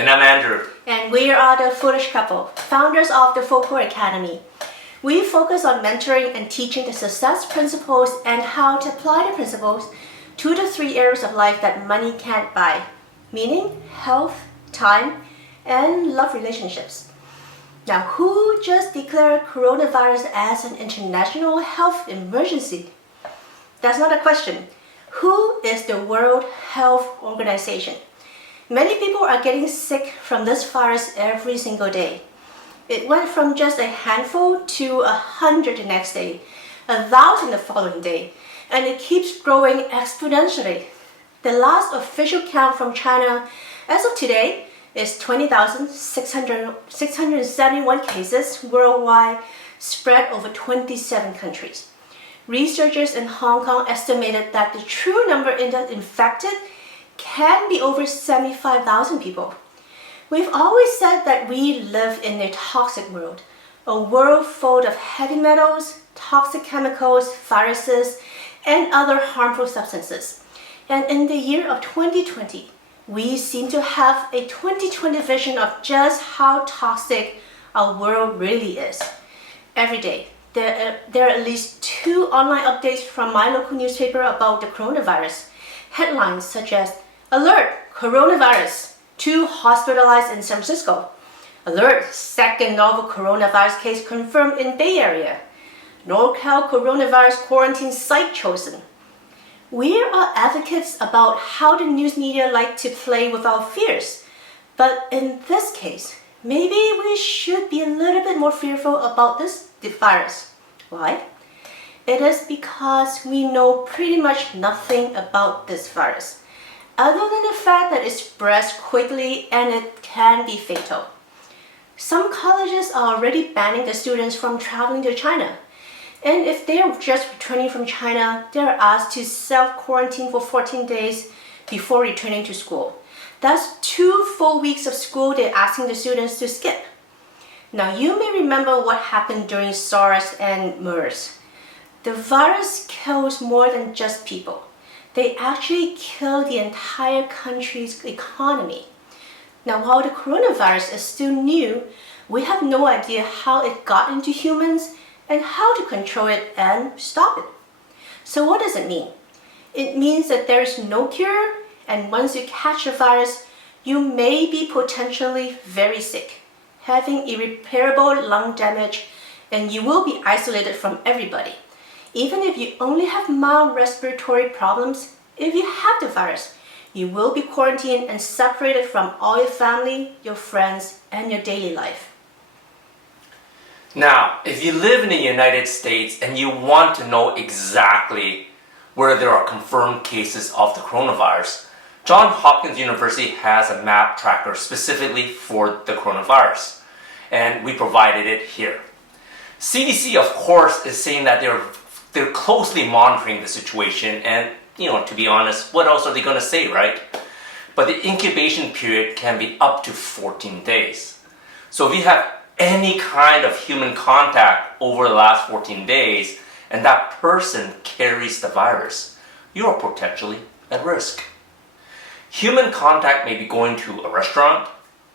And I'm Andrew. And we are the Foolish Couple, founders of the Foco Academy. We focus on mentoring and teaching the success principles and how to apply the principles to the 3 areas of life that money can't buy: meaning, health, time, and love relationships. Now, who just declared coronavirus as an international health emergency? That's not a question. Who is the World Health Organization? Many people are getting sick from this virus every single day. It went from just a handful to 100 the next day, 1,000 the following day, and it keeps growing exponentially. The last official count from China as of today is 20,671 cases worldwide, spread over 27 countries. Researchers in Hong Kong estimated that the true number in the infected can be over 75,000 people. We've always said that we live in a toxic world, a world full of heavy metals, toxic chemicals, viruses, and other harmful substances. And in the year of 2020, we seem to have a 2020 vision of just how toxic our world really is. Every day, there are at least 2 online updates from my local newspaper about the coronavirus. Headlines such as, "Alert! Coronavirus! 2 hospitalized in San Francisco." "Alert! Second novel coronavirus case confirmed in Bay Area." "NorCal coronavirus quarantine site chosen." We are advocates about how the news media like to play with our fears. But in this case, maybe we should be a little bit more fearful about this virus. Why? It is because we know pretty much nothing about this virus, other than the fact that it spreads quickly and it can be fatal. Some colleges are already banning the students from traveling to China. And if they're just returning from China, they're asked to self-quarantine for 14 days before returning to school. That's 2 full weeks of school they're asking the students to skip. Now, you may remember what happened during SARS and MERS. The virus kills more than just people. They actually kill the entire country's economy. Now, while the coronavirus is still new, we have no idea how it got into humans and how to control it and stop it. So what does it mean? It means that there is no cure, and once you catch the virus, you may be potentially very sick, having irreparable lung damage, and you will be isolated from everybody. Even if you only have mild respiratory problems, if you have the virus, you will be quarantined and separated from all your family, your friends, and your daily life. Now, if you live in the United States and you want to know exactly where there are confirmed cases of the coronavirus, Johns Hopkins University has a map tracker specifically for the coronavirus, and we provided it here. CDC, of course, is saying that they're closely monitoring the situation, and to be honest, what else are they going to say, right? But the incubation period can be up to 14 days. So if you have any kind of human contact over the last 14 days, and that person carries the virus, you are potentially at risk. Human contact may be going to a restaurant,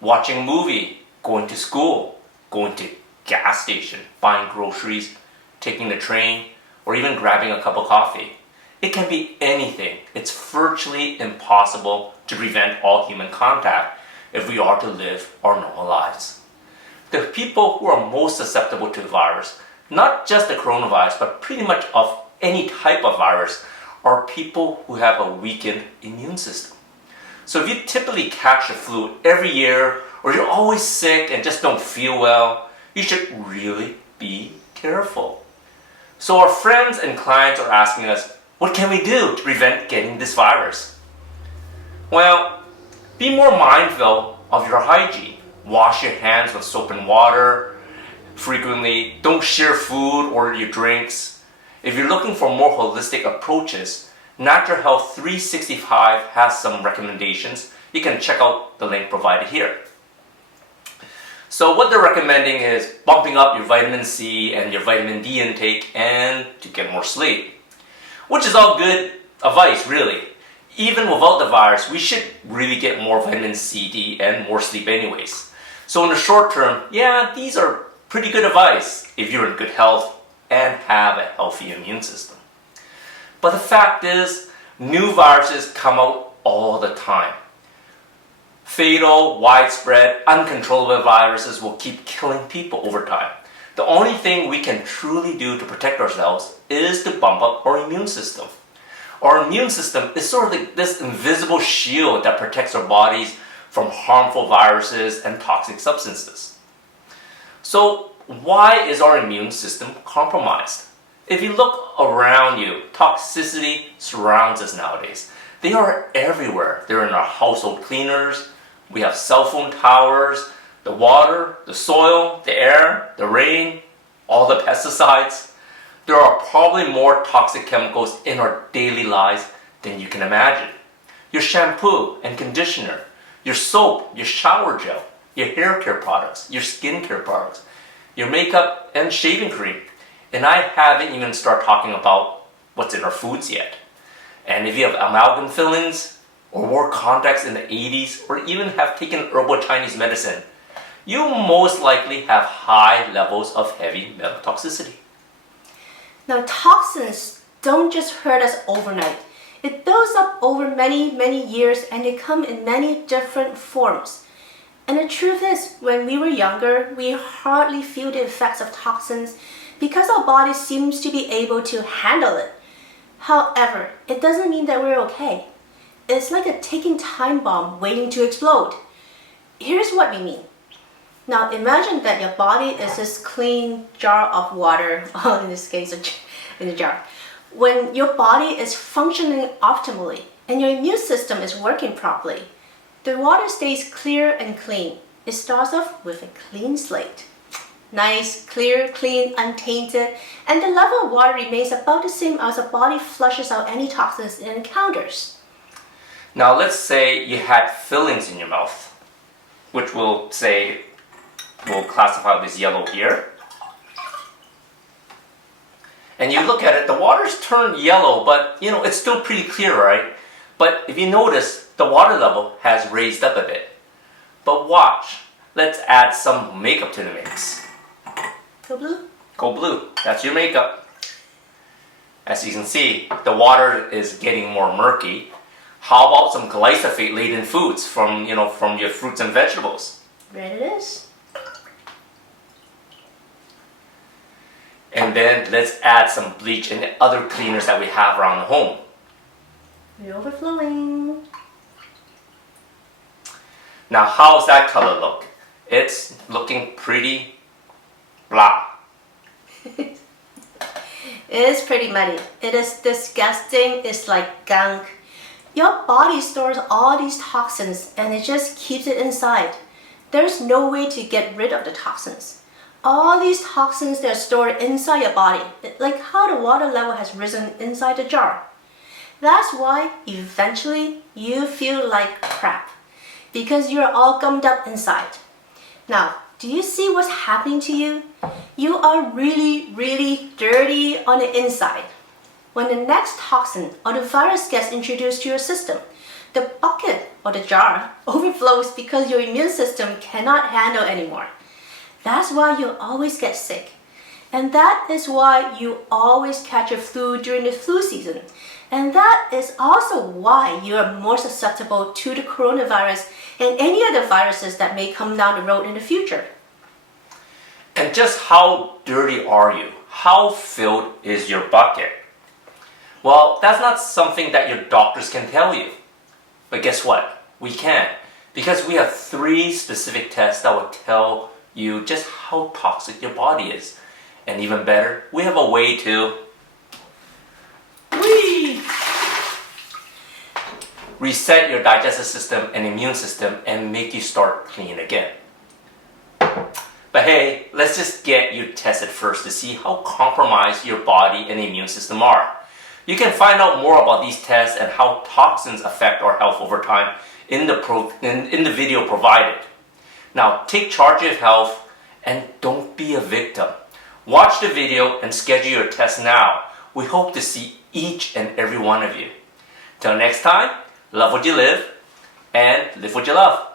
watching a movie, going to school, going to a gas station, buying groceries, taking the train, or even grabbing a cup of coffee. It can be anything. It's virtually impossible to prevent all human contact if we are to live our normal lives. The people who are most susceptible to the virus, not just the coronavirus, but pretty much of any type of virus, are people who have a weakened immune system. So if you typically catch the flu every year, or you're always sick and just don't feel well, you should really be careful. So our friends and clients are asking us, what can we do to prevent getting this virus? Well, be more mindful of your hygiene. Wash your hands with soap and water frequently. Don't share food or your drinks. If you're looking for more holistic approaches, Natural Health 365 has some recommendations. You can check out the link provided here. So what they're recommending is bumping up your vitamin C and your vitamin D intake and to get more sleep, which is all good advice, really. even without the virus, we should really get more vitamin C, D, and more sleep anyways. So in the short term, yeah, these are pretty good advice if you're in good health and have a healthy immune system. But the fact is, new viruses come out all the time. Fatal, widespread, uncontrollable viruses will keep killing people over time. The only thing we can truly do to protect ourselves is to bump up our immune system. Our immune system is sort of like this invisible shield that protects our bodies from harmful viruses and toxic substances. So why is our immune system compromised? If you look around you, toxicity surrounds us nowadays. They are everywhere. They're in our household cleaners, we have cell phone towers, the water, the soil, the air, the rain, all the pesticides. There are probably more toxic chemicals in our daily lives than you can imagine. Your shampoo and conditioner, your soap, your shower gel, your hair care products, your skin care products, your makeup and shaving cream. And I haven't even started talking about what's in our foods yet. And if you have amalgam fillings or wore contacts in the 80s or even have taken herbal Chinese medicine, you most likely have high levels of heavy metal toxicity. Now, toxins don't just hurt us overnight. It builds up over many, many years and they come in many different forms. And the truth is, when we were younger, we hardly feel the effects of toxins because our body seems to be able to handle it. However, it doesn't mean that we're okay. It's like a ticking time bomb waiting to explode. Here's what we mean. Now imagine that your body is this clean jar of water, in this case in a jar. When your body is functioning optimally and your immune system is working properly, the water stays clear and clean. It starts off with a clean slate. Nice, clear, clean, untainted, and the level of water remains about the same as the body flushes out any toxins it encounters. Now let's say you had fillings in your mouth, which we'll classify this yellow here. And you look at it, the water's turned yellow, but it's still pretty clear, right? But if you notice, the water level has raised up a bit. But watch, let's add some makeup to the mix. Go blue? Go blue, that's your makeup. As you can see, the water is getting more murky. How about some glyphosate-laden foods from your fruits and vegetables? Red it is. And then let's add some bleach and other cleaners that we have around the home. We're overflowing. Now how's that color look? It's looking pretty blah. It is pretty muddy. It is disgusting. It's like gunk. Your body stores all these toxins and it just keeps it inside. There's no way to get rid of the toxins. All these toxins, they're stored inside your body, like how the water level has risen inside the jar. That's why eventually you feel like crap, because you're all gummed up inside. Now, do you see what's happening to you? You are really, really dirty on the inside. When the next toxin or the virus gets introduced to your system, the bucket or the jar overflows because your immune system cannot handle anymore. That's why you always get sick. And that is why you always catch a flu during the flu season. And that is also why you are more susceptible to the coronavirus and any other viruses that may come down the road in the future. And just how dirty are you? How filled is your bucket? Well, that's not something that your doctors can tell you. But guess what? We can. Because we have 3 specific tests that will tell you just how toxic your body is. And even better, we have a way to reset your digestive system and immune system and make you start clean again. But hey, let's just get you tested first to see how compromised your body and immune system are. You can find out more about these tests and how toxins affect our health over time in the video provided. Now, take charge of your health and don't be a victim. Watch the video and schedule your test now. We hope to see each and every one of you. Till next time, love what you live, and live what you love.